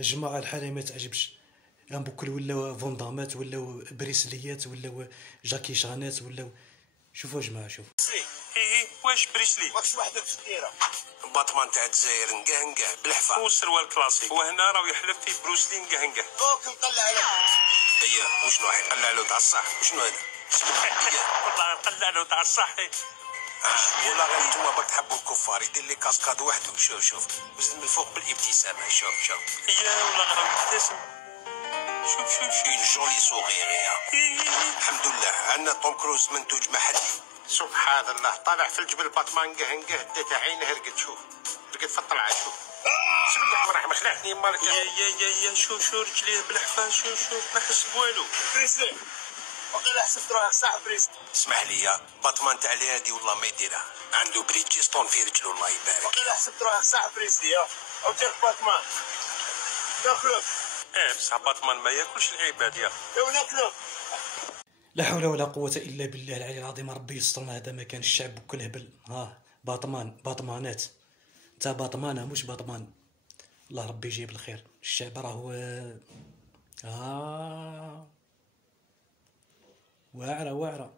الجماعه الحالة ما تعجبش، ان بوكل ولاو فوندامات ولاو بريسليات ولاو جاكي شانات ولاو. شوفوا يا جماعه شوفوا. ايه واش بريسلي واش وحده في الديره باطمان تاع الجزائر نقهنقه بالحفا والسروال كلاسيك، وهنا راه يحلف في بروسلي نقهنقه. دوك نقلع عليك. اييه وشنو حيقلع له تاع الصح وشنو هذا؟ والله نقلع له تاع الصح. والله غير نتوما باك تحبوا الكفار يدير لي كاسكاد وحده. شوف وزيد من الفوق بالابتسامه. شوف اييه والله غير مبتسم. شوف اون جولي صغيره. الحمد لله عندنا توم كروز منتوج محلي. سبحان الله طالع في الجبل باطمان قهنقه ديت عينه رقد. شوف رقد في الطلعه. شوف شوف اللحم راح مخلعني مالك. يا شوف رجليه بالحفا. شوف ما حس بوالو. بريسلي وقيلا حسبت روحك صاحب بريسلي. اسمح لي يا باطمان تاع الهادي والله ما يديرها، عنده بريدجستون في رجلو الله يبارك. وقيلا حسبت روحك صاحب بريسلي او تاك باطمان ناكلو. بصح باطمان ما ياكلش العباد يا ناكلو. لا حول ولا قوة إلا بالله العلي العظيم. ربي يسترنا. هذا ما كان الشعب كل هبل. باطمانات نتا باطمانة مش باطمان. الله ربي يجيب الخير. الشعب راهو واعرة